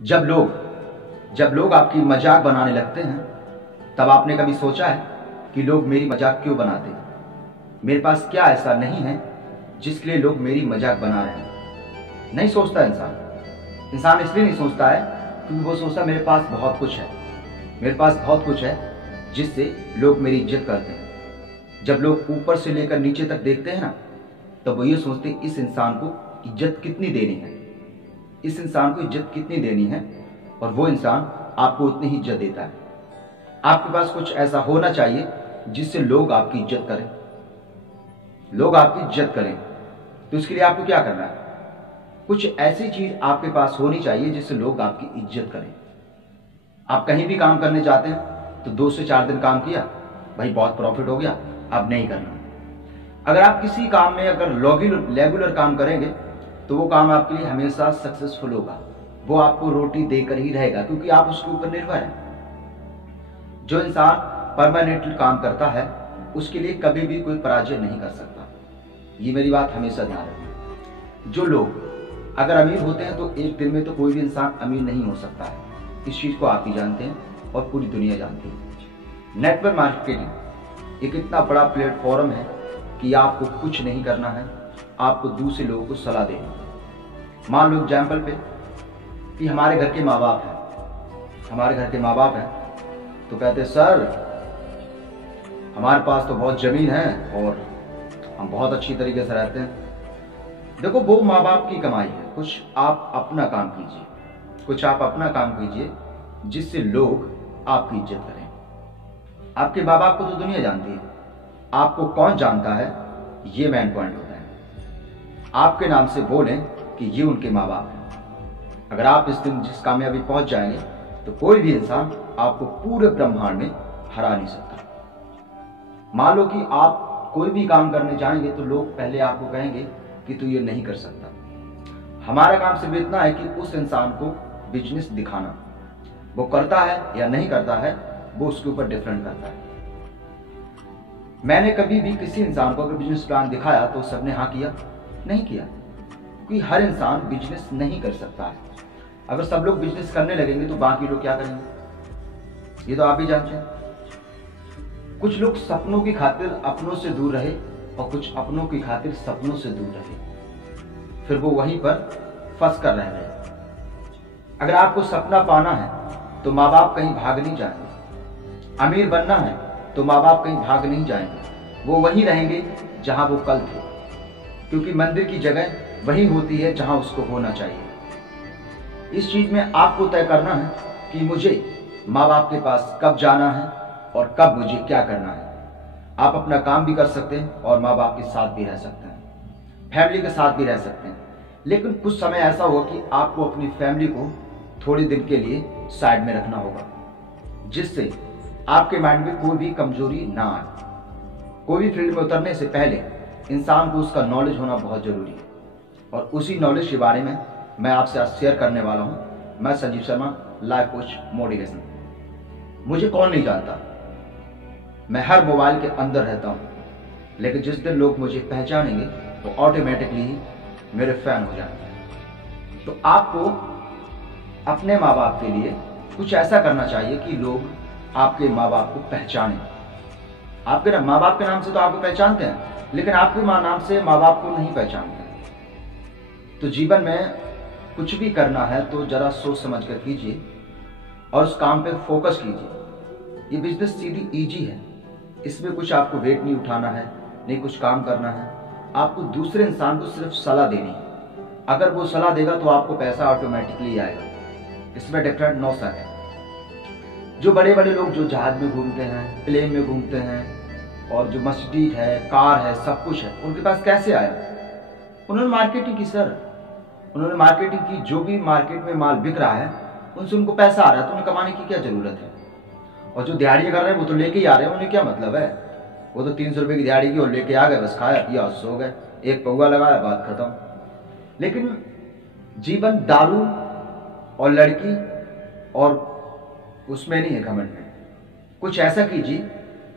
जब लोग आपकी मजाक बनाने लगते हैं, तब आपने कभी सोचा है कि लोग मेरी मजाक क्यों बनाते हैं? मेरे पास क्या ऐसा नहीं है जिसके लिए लोग मेरी मजाक बना रहे हैं? नहीं सोचता इंसान इसलिए नहीं सोचता है क्योंकि वो सोचता मेरे पास बहुत कुछ है, मेरे पास बहुत कुछ है जिससे लोग मेरी इज्जत करते हैं। जब लोग ऊपर से लेकर नीचे तक देखते हैं ना, तब वो ये सोचते इस इंसान को इज्जत कितनी देनी है, इस इंसान को इज्जत कितनी देनी है, और वो इंसान आपको उतनी ही इज्जत देता है। आपके पास कुछ ऐसा होना चाहिए जिससे लोग आपकी इज्जत करें, लोग आपकी इज्जत करें। तो इसके लिए आपको क्या करना है? कुछ ऐसी चीज आपके पास होनी चाहिए जिससे लोग आपकी इज्जत करें। आप कहीं भी काम करने जाते हैं तो 2 से 4 दिन काम किया, भाई बहुत प्रॉफिट हो गया, अब नहीं करना। अगर आप किसी काम में अगर रेगुलर काम करेंगे तो वो काम आपके लिए हमेशा सक्सेसफुल होगा, वो आपको रोटी देकर ही रहेगा, क्योंकि आप उसके ऊपर निर्भर हैं। जो इंसान परमानेंटली काम करता है उसके लिए कभी भी कोई पराजय नहीं कर सकता। ये मेरी बात हमेशा ध्यान रखना। जो लोग अगर अमीर होते हैं तो एक दिन में तो कोई भी इंसान अमीर नहीं हो सकता है। इस चीज को आप ही जानते हैं और पूरी दुनिया जानती है। नेटवर्क मार्केटिंग एक इतना बड़ा प्लेटफॉर्म है कि आपको कुछ नहीं करना है, आपको दूसरे लोगों को सलाह देनी है। मान लो एग्जाम्पल पे कि हमारे घर के माँ बाप हैं, तो कहते हैं सर हमारे पास तो बहुत जमीन है और हम बहुत अच्छी तरीके से रहते हैं। देखो, वो माँ बाप की कमाई है, कुछ आप अपना काम कीजिए जिससे लोग आपकी इज्जत करें। आपके माँ बाप को तो दुनिया जानती है, आपको कौन जानता है ये मेन पॉइंट होता है। आपके नाम से बोलें कि ये उनके माँ बाप हैं। अगर आप इस दिन जिस कामयाबी पहुंच जाएंगे तो कोई भी इंसान आपको पूरे ब्रह्मांड में हरा नहीं सकता। मान लो कि आप कोई भी काम करने जाएंगे तो लोग पहले आपको कहेंगे कि तू ये नहीं कर सकता। हमारा काम सिर्फ इतना है कि उस इंसान को बिजनेस दिखाना, वो करता है या नहीं करता है वो उसके ऊपर डिफरेंट करता है। मैंने कभी भी किसी इंसान को अगर बिजनेस प्लान दिखाया तो सबने हाँ किया? नहीं किया, क्योंकि हर इंसान बिजनेस नहीं कर सकता है। अगर सब लोग बिजनेस करने लगेंगे तो बाकी लोग क्या करेंगे, ये तो आप ही जानते हैं। कुछ लोग सपनों की खातिर अपनों से दूर रहे और कुछ अपनों की खातिर सपनों से दूर रहे, फिर वो वहीं पर फंस कर रह गए। अगर आपको सपना पाना है तो माँ बाप कहीं भाग नहीं जाएंगे, अमीर बनना है तो माँ बाप कहीं भाग नहीं जाएंगे, वो वहीं रहेंगे जहां वो कल थे, क्योंकि मंदिर की जगह वही होती है जहां उसको होना चाहिए। इस चीज में आपको तय करना है कि मुझे माँ बाप के पास कब जाना है और कब मुझे क्या करना है। आप अपना काम भी कर सकते हैं और माँ बाप के साथ भी रह सकते हैं, फैमिली के साथ भी रह सकते हैं, लेकिन कुछ समय ऐसा होगा कि आपको अपनी फैमिली को थोड़ी दिन के लिए साइड में रखना होगा, जिससे आपके माइंड में कोई भी कमजोरी ना आए। कोई भी फील्ड में उतरने से पहले इंसान को उसका नॉलेज होना बहुत जरूरी है, और उसी नॉलेज के बारे में मैं आपसे आज शेयर करने वाला हूं। मैं Sanjeev Sharma, life coach motivation. मुझे कौन नहीं जानता, मैं हर मोबाइल के अंदर रहता हूं, लेकिन जिस दिन लोग मुझे पहचानेंगे वो ऑटोमेटिकली ही मेरे फैन हो जाएंगे। तो आपको अपने माँ बाप के लिए कुछ ऐसा करना चाहिए कि लोग आपके माँ बाप को पहचानें। आपके माँ बाप के नाम से तो आपको पहचानते हैं, लेकिन आपके नाम से माँ बाप को नहीं पहचानते। तो जीवन में कुछ भी करना है तो जरा सोच समझ कर कीजिए और उस काम पे फोकस कीजिए। ये बिजनेस सीधी इजी है, इसमें कुछ आपको वेट नहीं उठाना है, नहीं कुछ काम करना है। आपको दूसरे इंसान को सिर्फ सलाह देनी है, अगर वो सलाह देगा तो आपको पैसा ऑटोमेटिकली आएगा, इसमें डिफरेंट नो शक है। जो बड़े बड़े लोग जो जहाज में घूमते हैं, प्लेन में घूमते हैं, और जो मर्सिडीज है, कार है, सब कुछ है, उनके पास कैसे आया? उन्होंने मार्केटिंग की सर, उन्होंने मार्केटिंग की। जो भी मार्केट में माल बिक रहा है उनसे उनको पैसा आ रहा है, तो उन्हें कमाने की क्या जरूरत है? और जो दिहाड़ियाँ कर रहे हैं वो तो लेके ही आ रहे हैं, उन्हें क्या मतलब है? वो तो 300 रुपये की दिहाड़ी की और लेके आ गए, बस खाया पिया सो गए, एक पौवा लगाया, बात खत्म। लेकिन जीवन दारू और लड़की और उसमें नहीं है, घमंड में। कुछ ऐसा कीजिए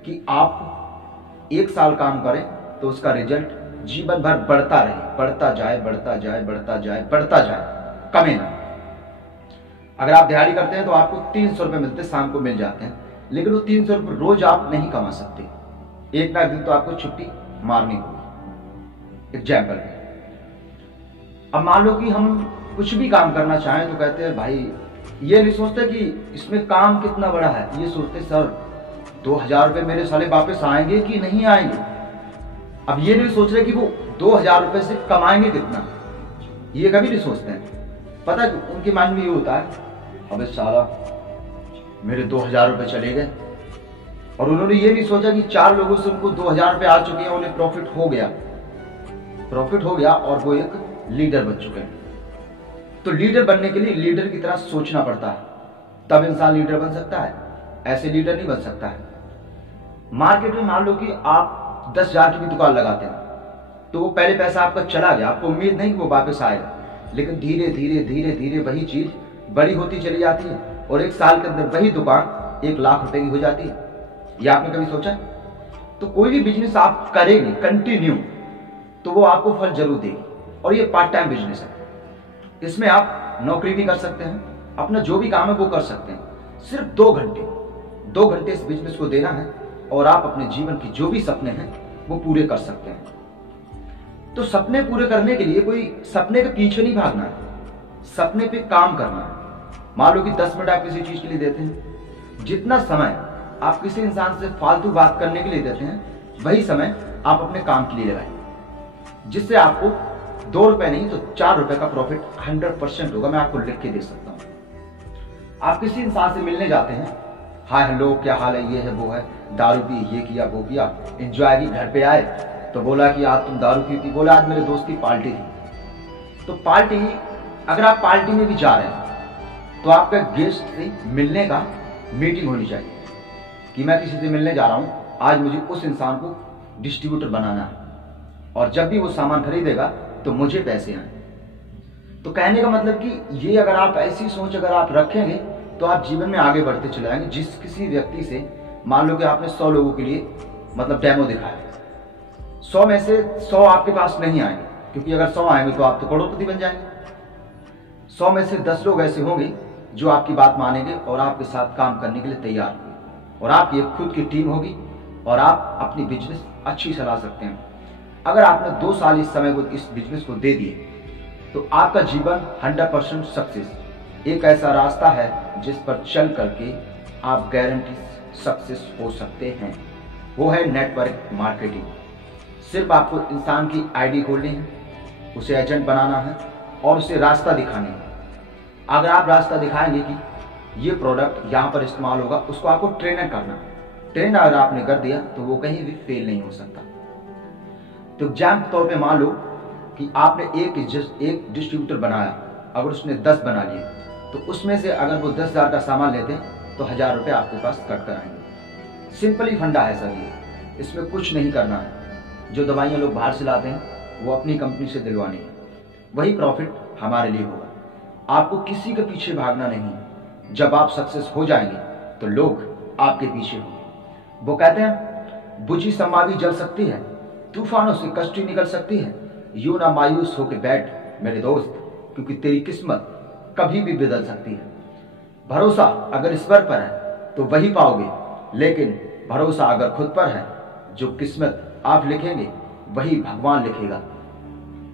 कि आप 1 साल काम करें तो उसका रिजल्ट जीवन भर बढ़ता रहे, बढ़ता जाए, बढ़ता जाए, बढ़ता जाए, बढ़ता जाए, कमे ना। अगर आप दिहाड़ी करते हैं तो आपको 300 रुपये मिलते हैं, शाम को मिल जाते हैं, लेकिन वो 300 रुपये रोज आप नहीं कमा सकते। एक ना एक दिन तो आपको छुट्टी मारनी होगी। एग्जाम्पल है, अब मान लो कि हम कुछ भी काम करना चाहें तो कहते हैं भाई, ये नहीं सोचते कि इसमें काम कितना बड़ा है, ये सोचते सर 2000 रुपये मेरे साले वापस आएंगे कि नहीं आएंगे। अब ये नहीं सोच रहे कि वो 2000 रुपये से कमाएंगे कितना, ये कभी नहीं सोचते हैं। पता है उनके माइंड में ये होता है, अबे साला मेरे 2000 रुपये चले गए। और उन्होंने ये नहीं सोचा कि 4 लोगों से उनको 2000 रुपये आ चुके हैं, उन्हें प्रॉफिट हो गया और वो एक लीडर बन चुके हैं। तो लीडर बनने के लिए लीडर की तरह सोचना पड़ता है, तब इंसान लीडर बन सकता है, ऐसे लीडर नहीं बन सकता है। मार्केट में मान लो कि आप 10,000 की भी दुकान लगाते हैं, तो वो पहले पैसा आपका चला गया, आपको उम्मीद नहीं कि वो वापस आएगा, लेकिन धीरे धीरे धीरे धीरे वही चीज बड़ी होती चली जाती है और 1 साल के अंदर वही दुकान 1 लाख रुपए की हो जाती है। ये आपने कभी सोचा? तो कोई भी बिजनेस आप करेंगे कंटिन्यू तो वो आपको फल जरूर देगी। और ये पार्ट टाइम बिजनेस है, इसमें आप नौकरी भी कर सकते हैं, अपना जो भी काम है वो कर सकते हैं। सिर्फ 2 घंटे इस बिजनेस को देना है और आप अपने जीवन की जो भी सपने हैं वो पूरे कर सकते हैं। तो सपने पूरे करने के लिए कोई सपने के पीछे नहीं भागना है, सपने पे काम करना है। मान लो कि 10 मिनट आप किसी चीज के लिए देते हैं, जितना समय आप किसी इंसान से फालतू बात करने के लिए देते हैं वही समय आप अपने काम के लिए लगाएं, जिससे आपको 2 रुपए नहीं तो 4 रुपए का प्रॉफिट 100% होगा। मैं आपको लिख के दे सकता हूँ। आप किसी इंसान से मिलने जाते हैं, हाय हेलो क्या हाल है, ये है वो है, दारू पी, ये किया वो किया, एंजॉय की, घर पे आए तो बोला कि आज तुम दारू पी, बोला आज मेरे दोस्त की पार्टी थी। तो पार्टी, अगर आप पार्टी में भी जा रहे हैं तो आपका गेस्ट से मिलने का मीटिंग होनी चाहिए कि मैं किसी से मिलने जा रहा हूं, आज मुझे उस इंसान को डिस्ट्रीब्यूटर बनाना है और जब भी वो सामान खरीदेगा तो मुझे पैसे आए। तो कहने का मतलब कि ये अगर आप ऐसी सोच अगर आप रखेंगे तो आप जीवन में आगे बढ़ते चले जाएंगे। जिस किसी व्यक्ति से मान लो कि आपने 100 लोगों के लिए मतलब डेमो दिखाया, 100 में से 100 आपके पास नहीं आएंगे, क्योंकि अगर 100 आएंगे तो आप तो करोड़पति बन जाएंगे। 100 में से 10 लोग ऐसे होंगे जो आपकी बात मानेंगे और आपके साथ काम करने के लिए तैयार होंगे और आपकी एक खुद की टीम होगी और आप अपनी बिजनेस अच्छी चला सकते हैं। अगर आपने 2 साल इस समय को इस बिजनेस को दे दिए तो आपका जीवन 100% सक्सेस। एक ऐसा रास्ता है जिस पर चल करके आप गारंटी सक्सेस हो सकते हैं, वो है नेटवर्क मार्केटिंग। सिर्फ आपको इंसान की आईडी खोलनी है, उसे एजेंट बनाना है और उसे रास्ता दिखाना है। अगर आप रास्ता दिखाएंगे कि ये प्रोडक्ट यहाँ पर इस्तेमाल होगा, उसको आपको ट्रेनर करना है। ट्रेनर अगर आपने कर दिया तो वो कहीं भी फेल नहीं हो सकता। तो एग्जाम के तौर पे मान लो कि आपने एक डिस्ट्रीब्यूटर बनाया, अगर उसने 10 बना लिए तो उसमें से अगर वो 10,000 का सामान लेते हैं तो 1000 रुपये आपके पास कट कर आएंगे। सिंपल ही फंडा है सर ये, इसमें कुछ नहीं करना है। जो दवाइयाँ लोग बाहर से लाते हैं वो अपनी कंपनी से दिलवानी है, वही प्रॉफिट हमारे लिए होगा। आपको किसी के पीछे भागना नहीं। जब आप सक्सेस हो जाएंगे तो लोग आपके पीछे होंगे। वो कहते हैं बुझी शम्मा भी जल सकती है, तूफानों से कश्ती निकल सकती है, यूं ना मायूस होके बैठ मेरे दोस्त, क्योंकि तेरी किस्मत कभी भी बदल सकती है। भरोसा अगर ईश्वर पर है तो वही पाओगे, लेकिन भरोसा अगर खुद पर है, जो किस्मत आप लिखेंगे वही भगवान लिखेगा।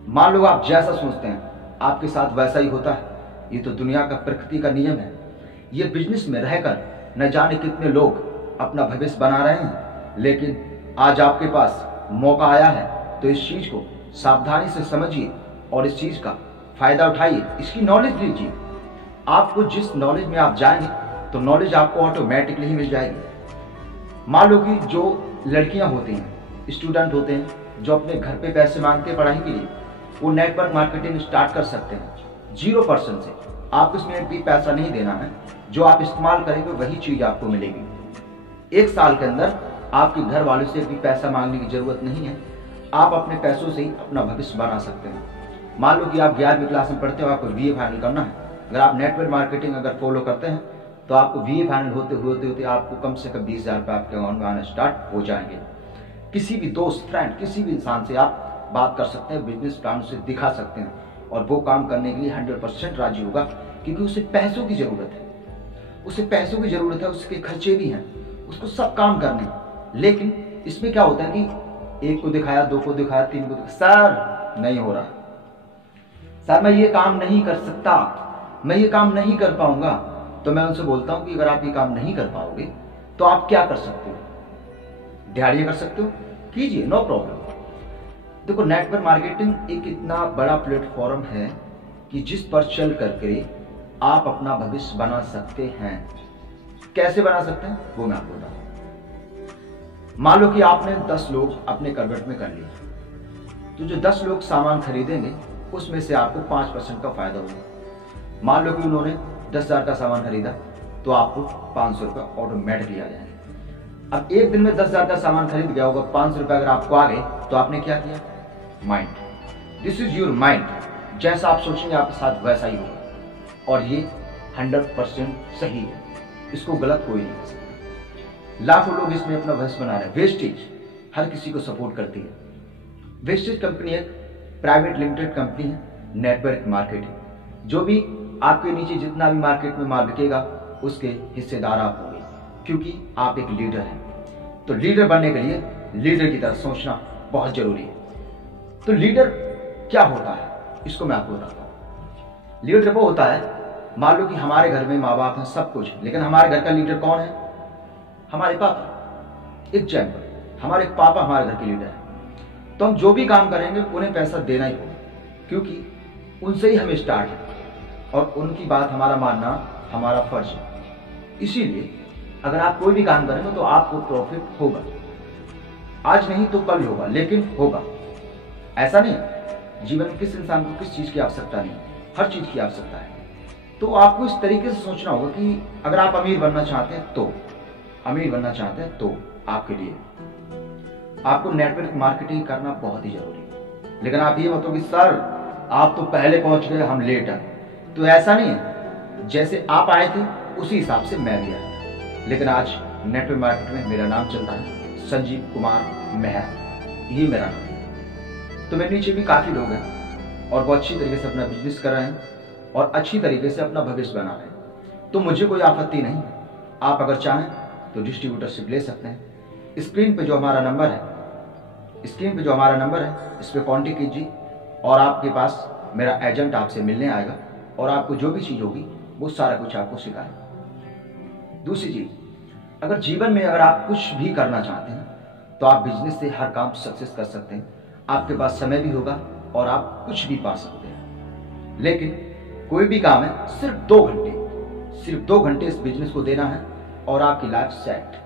मान लो आप जैसा सोचते हैं आपके साथ वैसा ही होता है। ये तो दुनिया का प्रकृति का नियम है। ये बिजनेस में रहकर न जाने कितने लोग अपना भविष्य बना रहे हैं, लेकिन आज आपके पास मौका आया है तो इस चीज को सावधानी से समझिए और इस चीज का फायदा उठाइए, इसकी नॉलेज लीजिए। आपको जिस नॉलेज में आप जाएंगे तो नॉलेज आपको ऑटोमेटिकली ही मिल जाएगी। मान लो कि जो लड़कियां होती हैं, स्टूडेंट होते हैं, जो अपने घर पे पैसे मांगते हैं पढ़ाई के लिए, वो नेटवर्क मार्केटिंग स्टार्ट कर सकते हैं 0% से। आपको इसमें भी पैसा नहीं देना है, जो आप इस्तेमाल करेंगे वही चीज आपको मिलेगी। 1 साल के अंदर आपके घर वालों से भी पैसा मांगने की जरूरत नहीं है। आप अपने पैसों से ही अपना भविष्य बना सकते हैं। मान लो कि आप 11वीं क्लास में पढ़ते हो, आपको VA फाइनल करना है। अगर आप नेटवर्क मार्केटिंग अगर फॉलो करते हैं तो आपको VA फाइनल होते होते आपको कम से कम 20,000 रुपये आपके अकाउंट में आना स्टार्ट हो जाएंगे। किसी भी दोस्त, फ्रेंड, किसी भी इंसान से आप बात कर सकते हैं, बिजनेस प्लान उसे दिखा सकते हैं और वो काम करने के लिए 100% राजी होगा। क्योंकि उसे पैसों की जरूरत है, उसे पैसों की जरूरत है, उसके खर्चे भी हैं, उसको सब काम करने। लेकिन इसमें क्या होता है कि एक को दिखाया, दो को दिखाया, तीन को दिखाया, सर नहीं हो रहा, सर मैं ये काम नहीं कर सकता, मैं ये काम नहीं कर पाऊंगा। तो मैं उनसे बोलता हूं कि अगर आप ये काम नहीं कर पाओगे तो आप क्या कर सकते हो, दिहाड़ियां कर सकते हो, कीजिए, नो प्रॉब्लम। देखो, नेटवर्क मार्केटिंग एक इतना बड़ा प्लेटफॉर्म है कि जिस पर चल करके आप अपना भविष्य बना सकते हैं। कैसे बना सकते हैं वो मैं आपको बताऊं। मान लो कि आपने 10 लोग अपने करवट में कर लिए, तो जो 10 लोग सामान खरीदेंगे उसमें से आपको 5% का फायदा होगा। मान लो कि उन्होंने 10,000 का सामान खरीदा तो आपको 500 रुपये ऑटोमेटिकली आ जाएंगे। अब एक दिन में 10,000 का सामान खरीद गया होगा, 500 रुपये अगर आपको आ गए तो आपने क्या किया, mind, this is your mind. जैसा आप सोचेंगे आपके साथ वैसा ही होगा, और ये 100% सही है, इसको गलत कोई नहीं कर सकता। लाखों लोग इसमें अपना भविष्य बना रहे हैं। वेस्टेज हर किसी को सपोर्ट करती है। वेस्टेज कंपनी एक प्राइवेट लिमिटेड कंपनी है, नेटवर्क मार्केटिंग। जो भी आपके नीचे जितना भी मार्केट में माल बिकेगा उसके हिस्सेदार आप होंगे, क्योंकि आप एक लीडर हैं। तो लीडर बनने के लिए लीडर की तरह सोचना बहुत जरूरी है। तो लीडर क्या होता है इसको मैं आपको बताता हूं। लीडर वो होता है, मान लो कि हमारे घर में माँ बाप हैं, सब कुछ, लेकिन हमारे घर का लीडर कौन है, हमारे पापा। एग्जाम्पल, हमारे पापा हमारे घर के लीडर हैं, तो हम जो भी काम करेंगे उन्हें पैसा देना ही होगा, क्योंकि उनसे ही हमें स्टार्ट है और उनकी बात हमारा मानना हमारा फर्ज है। इसीलिए अगर आप कोई भी काम करेंगे तो आपको प्रॉफिट होगा, आज नहीं तो कल होगा, लेकिन होगा। ऐसा नहीं, जीवन में किस इंसान को किस चीज की आवश्यकता नहीं, हर चीज की आवश्यकता है। तो आपको इस तरीके से सोचना होगा कि अगर आप अमीर बनना चाहते हैं तो, अमीर बनना चाहते हैं तो आपके लिए आपको नेटवर्क मार्केटिंग करना बहुत ही जरूरी है। लेकिन आप ये मत हो कि सर आप तो पहले पहुंच गए, हम लेट हैं। तो ऐसा नहीं है, जैसे आप आए थे उसी हिसाब से मैं भी आया। लेकिन आज नेटवर्क मार्केट में मेरा नाम चलता है संजीव कुमार मेहर, यही मेरा नाम है। तो मेरे नीचे भी काफी लोग हैं और वो अच्छी तरीके से अपना बिजनेस कर रहे हैं और अच्छी तरीके से अपना भविष्य बना रहे हैं। तो मुझे कोई आपत्ति नहीं है, आप अगर चाहें तो डिस्ट्रीब्यूटरशिप ले सकते हैं। स्क्रीन पे जो हमारा नंबर है, स्क्रीन पे जो हमारा नंबर है, इस पर कॉन्टेक्ट कीजिए और आपके पास मेरा एजेंट आपसे मिलने आएगा और आपको जो भी चीज़ होगी वो सारा कुछ आपको सिखाएगा। दूसरी चीज़, अगर जीवन में अगर आप कुछ भी करना चाहते हैं तो आप बिजनेस से हर काम सक्सेस कर सकते हैं। आपके पास समय भी होगा और आप कुछ भी पा सकते हैं। लेकिन कोई भी काम है, सिर्फ 2 घंटे, सिर्फ 2 घंटे इस बिजनेस को देना है और आपकी लाइफ सेट।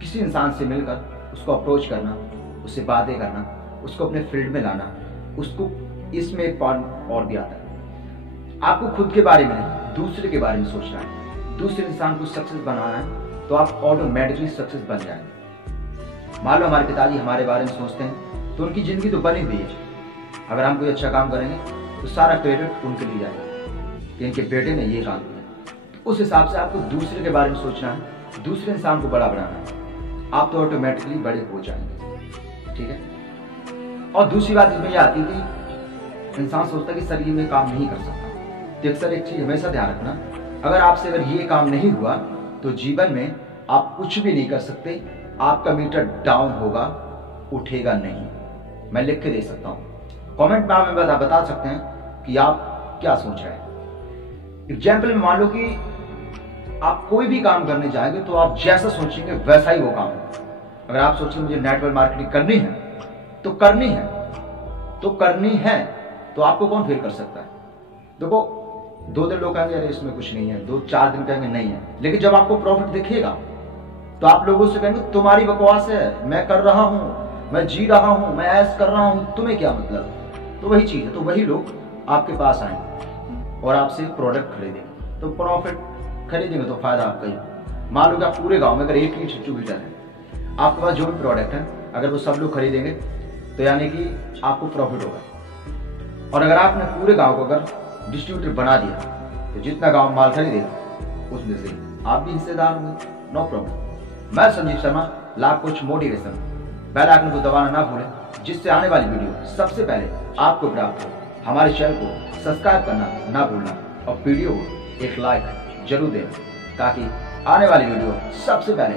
किसी इंसान से मिलकर उसको अप्रोच करना, उससे बातें करना, उसको अपने फील्ड में लाना, उसको इसमें एक पॉइंट और भी आता है, आपको खुद के बारे में नहीं दूसरे के बारे में सोचना है। दूसरे इंसान को सक्सेस बनाना है तो आप ऑटोमेटिकली सक्सेस बन जाएंगे। मान लो हमारे पिताजी हमारे बारे में सोचते हैं तो उनकी जिंदगी तो बनी हुई है। अगर हम कोई अच्छा काम करेंगे तो सारा क्रेडिट उनके लिए जाएगा कि इनके बेटे ने ये काम किया। तो उस हिसाब से आपको दूसरे के बारे में सोचना है, दूसरे इंसान को बड़ा बनाना है, आप तो ऑटोमेटिकली बड़े हो जाएंगे। ठीक है। और दूसरी बात इसमें यह आती है कि इंसान सोचता है कि सर ये मैं काम नहीं कर सकता। तो सर एक चीज हमेशा ध्यान रखना, अगर आपसे अगर ये काम नहीं हुआ तो जीवन में आप कुछ भी नहीं कर सकते। आपका मीटर डाउन होगा, उठेगा नहीं। मैं लिख के दे सकता हूं, कमेंट में आप बता सकते हैं कि आप क्या सोच रहे हैं। एग्जाम्पल में मान लो कि आप कोई भी काम करने जाएंगे तो आप जैसा सोचेंगे वैसा ही वो काम होगा। अगर आप सोचेंगे मुझे नेटवर्क मार्केटिंग करनी है तो करनी है, तो करनी है, तो आपको कौन फेल कर सकता है। देखो 2 दिन लोग कहेंगे अरे इसमें कुछ नहीं है, 2-4 दिन कहेंगे नहीं है, लेकिन जब आपको प्रॉफिट दिखेगा तो आप लोगों से कहेंगे तुम्हारी बकवास है, मैं कर रहा हूं, मैं जी रहा हूं, मैं ऐश कर रहा हूं, तुम्हें क्या मतलब। तो वही चीज है, तो वही लोग आपके पास आएंगे और आपसे प्रोडक्ट खरीदेंगे। तो प्रॉफिट खरीदेंगे तो फायदा आपका ही। मान लो कि आप पूरे गांव में अगर 1 लीटर डिस्ट्रीब्यूटर है, आपके पास जो भी प्रोडक्ट है अगर वो सब लोग खरीदेंगे तो यानी कि आपको प्रॉफिट होगा। और अगर आपने पूरे गांव को अगर डिस्ट्रीब्यूटर बना दिया तो जितना गांव माल खरीदेगा उसमें से आप भी हिस्सेदार होंगे, नो प्रॉब्लम। मैं Sanjeev Sharma, life coach motivation. Bell icon को दबाना ना भूलें, जिससे आने वाली वीडियो सबसे पहले आपको प्राप्त हो। हमारे चैनल को सब्सक्राइब करना ना भूलना। और वीडियो को एक लाइक जरूर दें ताकि आने वाली वीडियो सबसे पहले